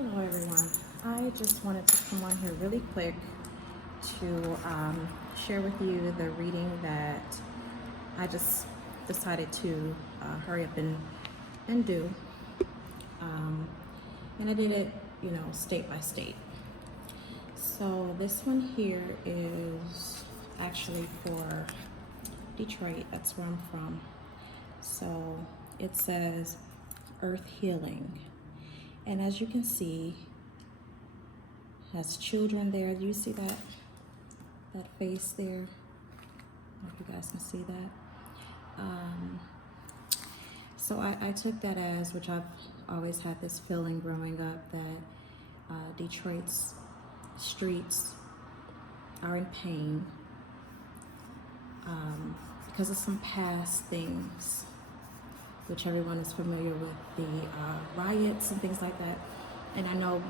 Hello everyone. I just wanted to come on here really quick to share with you the reading that I just decided to hurry up and do. And I did it, state by state. So this one here is actually for Detroit. That's where I'm from. So it says Earth Healing. And as you can see, has children there. Do you see that face there? I don't know if you guys can see that. So I took that as, which I've always had this feeling growing up, that Detroit's streets are in pain because of some past things, which everyone is familiar with, the riots and things like that. And I know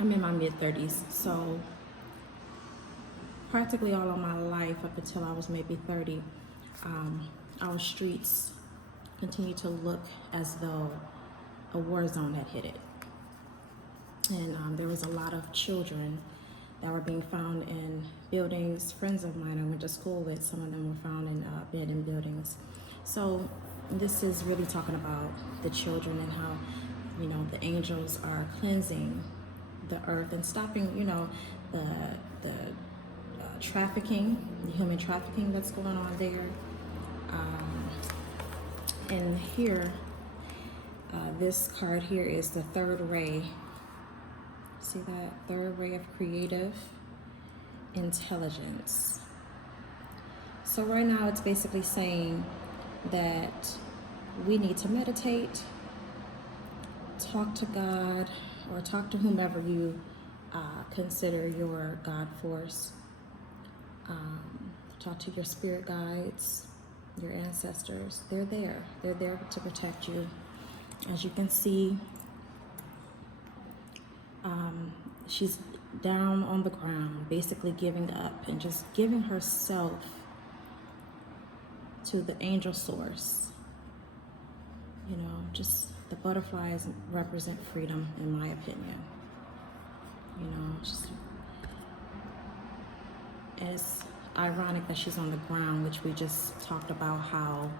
I'm in my mid-30s, so practically all of my life up until I was maybe 30, our streets continue to look as though a war zone had hit it. And there was a lot of children that were being found in buildings. Friends of mine I went to school with, some of them were found in abandoned buildings. So this is really talking about the children and how, the angels are cleansing the earth and stopping, the trafficking, the human trafficking that's going on there. And here, this card here is the third ray. See that? Third ray of creative intelligence. So right now it's basically saying that we need to meditate, talk to God, or talk to whomever you consider your God force. Talk to your spirit guides, your ancestors. They're there. They're there to protect you. As you can see, she's down on the ground, basically giving up and just giving herself to the angel source. Just the butterflies represent freedom, in my opinion. And it's ironic that she's on the ground, which we just talked about how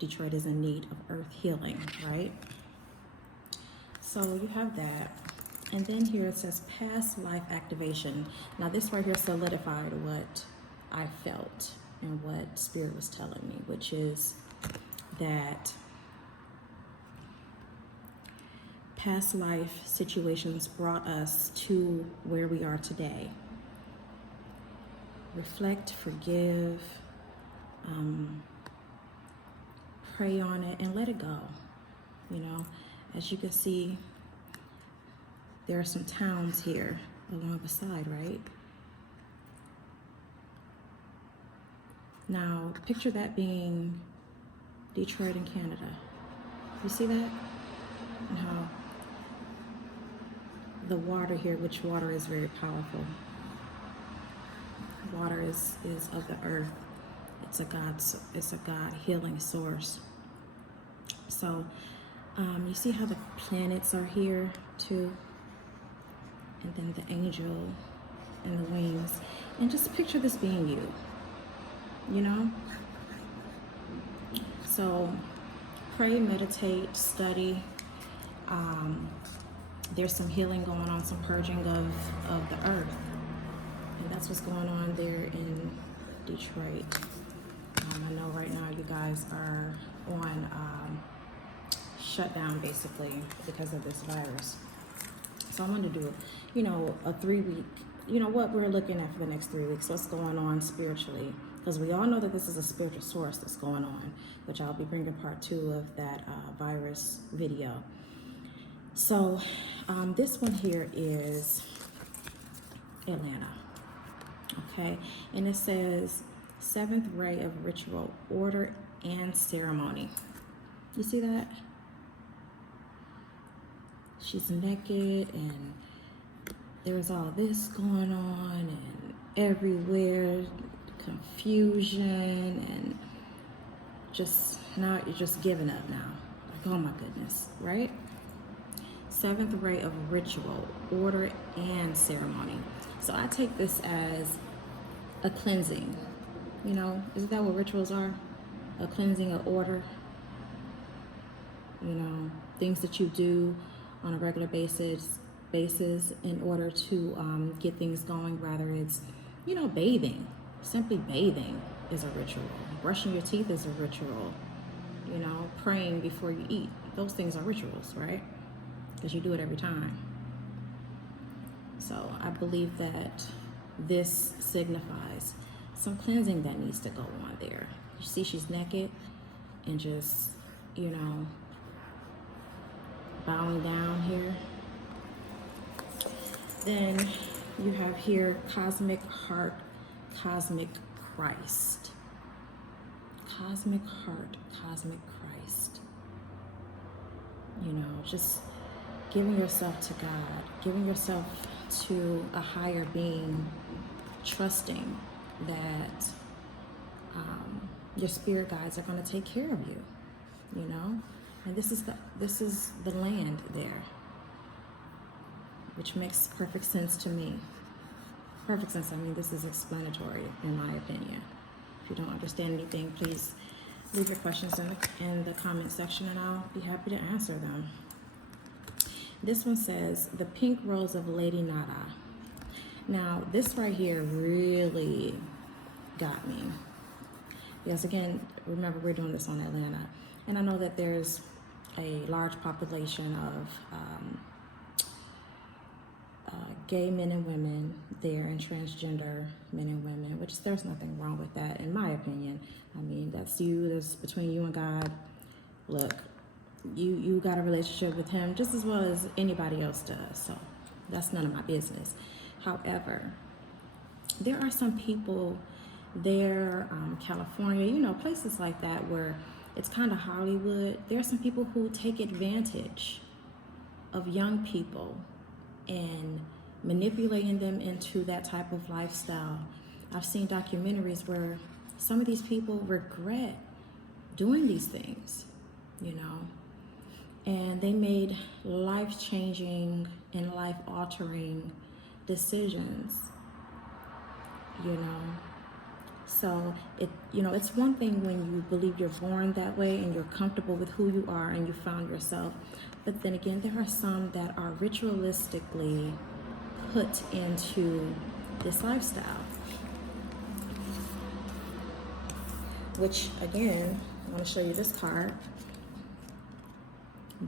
Detroit is in need of earth healing, right? So you have that. And then here it says past life activation. Now this right here solidified what I felt and what Spirit was telling me, which is that past life situations brought us to where we are today. Reflect, forgive, pray on it, and let it go. As you can see, there are some towns here along the side, right? Now, picture that being Detroit in Canada. You see that? And how the water here, which water is very powerful. Water is of the earth. It's a God healing source. So you see how the planets are here too, and then the angel and the wings, and just picture this being you. So pray, meditate, study. There's some healing going on, some purging of the earth, and that's what's going on there in Detroit. I know right now you guys are on shutdown basically because of this virus. So I wanted to do, a 3-week, what we're looking at for the next 3 weeks, what's going on spiritually, because we all know that this is a spiritual source that's going on, which I'll be bringing part 2 of that virus video. So this one here is Atlanta, okay? And it says 7th ray of ritual, order, and ceremony. You see that? She's naked, and there's all this going on, and everywhere, confusion, and just now you're just giving up now. Oh my goodness, right? Seventh ray of ritual, order, and ceremony. So I take this as a cleansing. You know, isn't that what rituals are? A cleansing, of order. You know, things that you do on a regular basis in order to get things going. Rather it's, you know, bathing. Simply bathing is a ritual. Brushing your teeth is a ritual. You know, praying before you eat. Those things are rituals, right? Because you do it every time. So I believe that this signifies some cleansing that needs to go on there. You see she's naked and just, you know, bowing down here. Then you have here cosmic heart, cosmic Christ. Cosmic heart, cosmic Christ. You know, just giving yourself to God, giving yourself to a higher being, trusting that your spirit guides are going to take care of you, you know. And this is the land there, which makes perfect sense to me. Perfect sense. I mean, this is explanatory in my opinion. If you don't understand anything, please leave your questions in the comment section, and I'll be happy to answer them. This one says, the pink rose of Lady Nada. Now, this right here really got me. Because again, remember, we're doing this on Atlanta. And I know that there's a large population of gay men and women there, and transgender men and women, which there's nothing wrong with that, in my opinion. I mean, that's you, that's between you and God. Look, you got a relationship with him just as well as anybody else does, so that's none of my business. However, there are some people there, California, you know, places like that where it's kind of Hollywood. There are some people who take advantage of young people and manipulating them into that type of lifestyle. I've seen documentaries where some of these people regret doing these things, you know, and they made life-changing and life-altering decisions, you know. So it's one thing when you believe you're born that way and you're comfortable with who you are and you found yourself, but then again, there are some that are ritualistically put into this lifestyle, which again, I want to show you this card.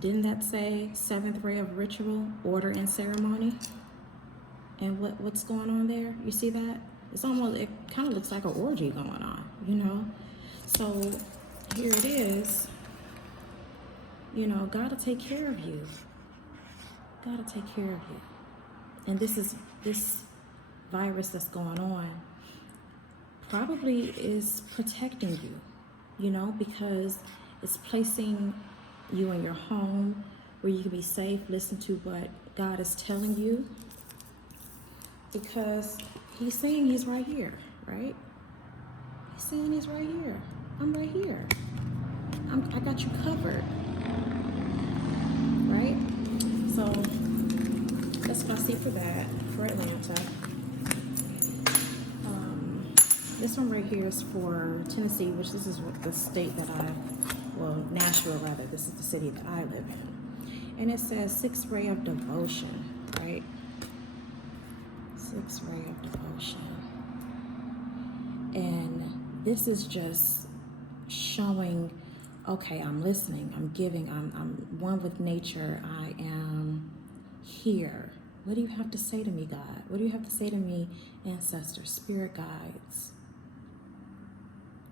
Didn't that say seventh ray of ritual, order, and ceremony? And what's going on there? You see that? It's almost, it kind of looks like an orgy going on, you know? So here it is. You know, God will take care of you. God will take care of you. And this virus that's going on probably is protecting you, you know, because it's placing you in your home where you can be safe, listen to what God is telling you, because he's saying he's right here, right? He's saying he's right here. I'm right here. I got you covered, right? So that's what I see for that, for Atlanta. This one right here is for Tennessee, which this is what the state that Nashville rather, this is the city that I live in. And it says sixth ray of devotion, right? Sixth ray of devotion. And this is just showing, okay, I'm listening, I'm giving, I'm one with nature, I am here. What do you have to say to me, God? What do you have to say to me, ancestors, spirit guides?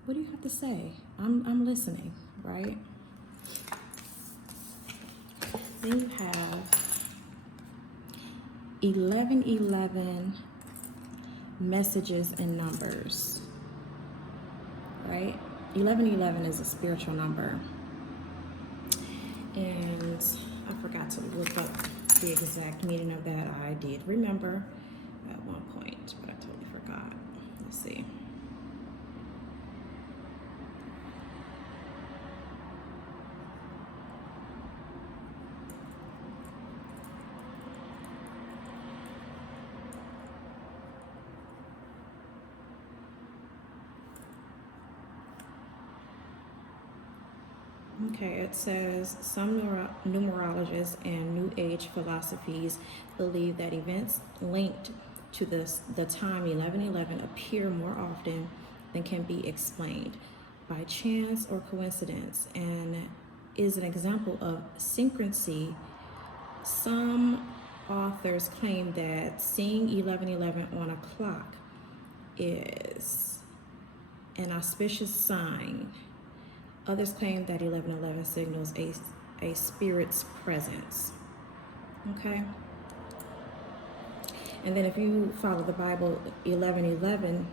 What do you have to say? I'm listening, right? Then you have 1111 messages and numbers, right? 1111 is a spiritual number. And I forgot to look up the exact meaning of that. I did remember at one point, but I totally forgot. Let's see. Okay, it says some numerologists and New Age philosophies believe that events linked to the time 1111 appear more often than can be explained by chance or coincidence, and is an example of synchronicity. Some authors claim that seeing 1111 on a clock is an auspicious sign. Others claim that 1111 signals a spirit's presence. Okay? And then if you follow the Bible, 1111,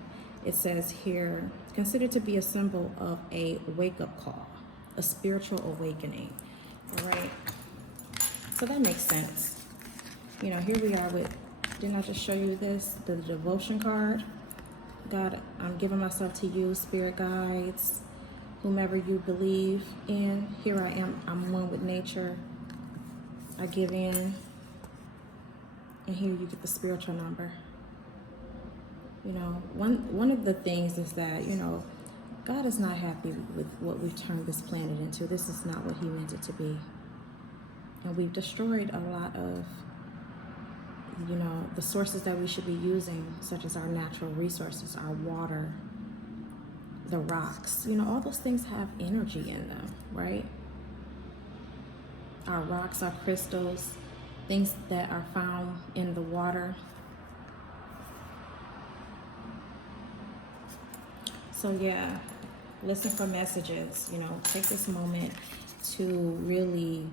it says here, considered to be a symbol of a wake-up call, a spiritual awakening. All right? So that makes sense. You know, here we are with, didn't I just show you this? The devotion card. God, I'm giving myself to you, spirit guides, whomever you believe in. Here I am. I'm one with nature. I give in. And here you get the spiritual number. You know, one of the things is that, you know, God is not happy with what we've turned this planet into. This is not what he meant it to be. And we've destroyed a lot of, you know, the sources that we should be using, such as our natural resources, our water, the rocks. You know, all those things have energy in them, right? Our rocks, our crystals, things that are found in the water. So yeah, listen for messages. You know, take this moment to really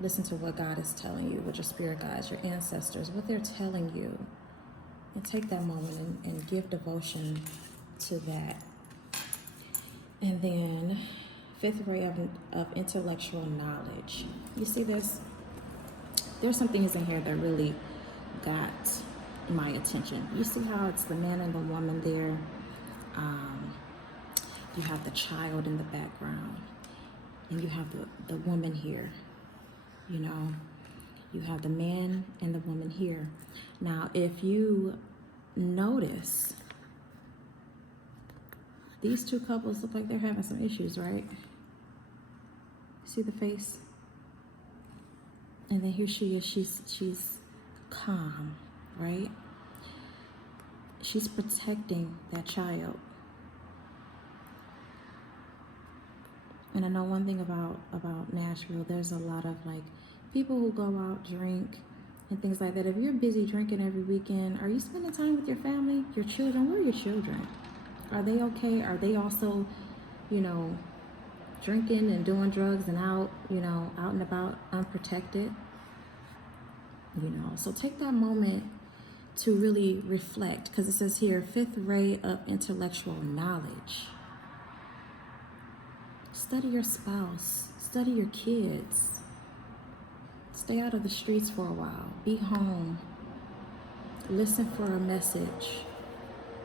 listen to what God is telling you, what your spirit guides, your ancestors, what they're telling you. And take that moment and give devotion to that. And then, fifth ray of intellectual knowledge. You see this? There's some things in here that really got my attention. You see how it's the man and the woman there? You have the child in the background. And you have the woman here. You know, you have the man and the woman here. Now, if you notice, these two couples look like they're having some issues, right? See the face? And then here she is, she's calm, right? She's protecting that child. And I know one thing about Nashville, there's a lot of like people who go out, drink, and things like that. If you're busy drinking every weekend, are you spending time with your family, your children? Where are your children? Are they okay? Are they also, you know, drinking and doing drugs and out, you know, out and about unprotected? You know, so take that moment to really reflect, because it says here, fifth ray of intellectual knowledge. Study your spouse, study your kids. Stay out of the streets for a while. Be home. Listen for a message.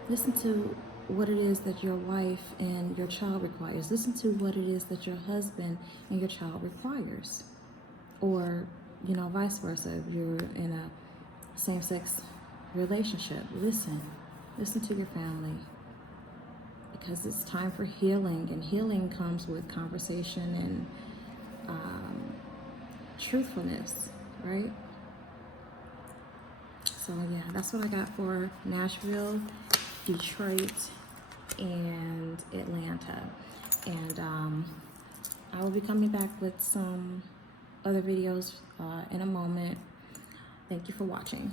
Listen to what it is that your wife and your child requires. Listen to what it is that your husband and your child requires. Or, you know, vice versa. If you're in a same-sex relationship, listen to your family, because it's time for healing, and healing comes with conversation and truthfulness, right? So yeah, that's what I got for Nashville, Detroit, and Atlanta. And I will be coming back with some other videos in a moment. Thank you for watching.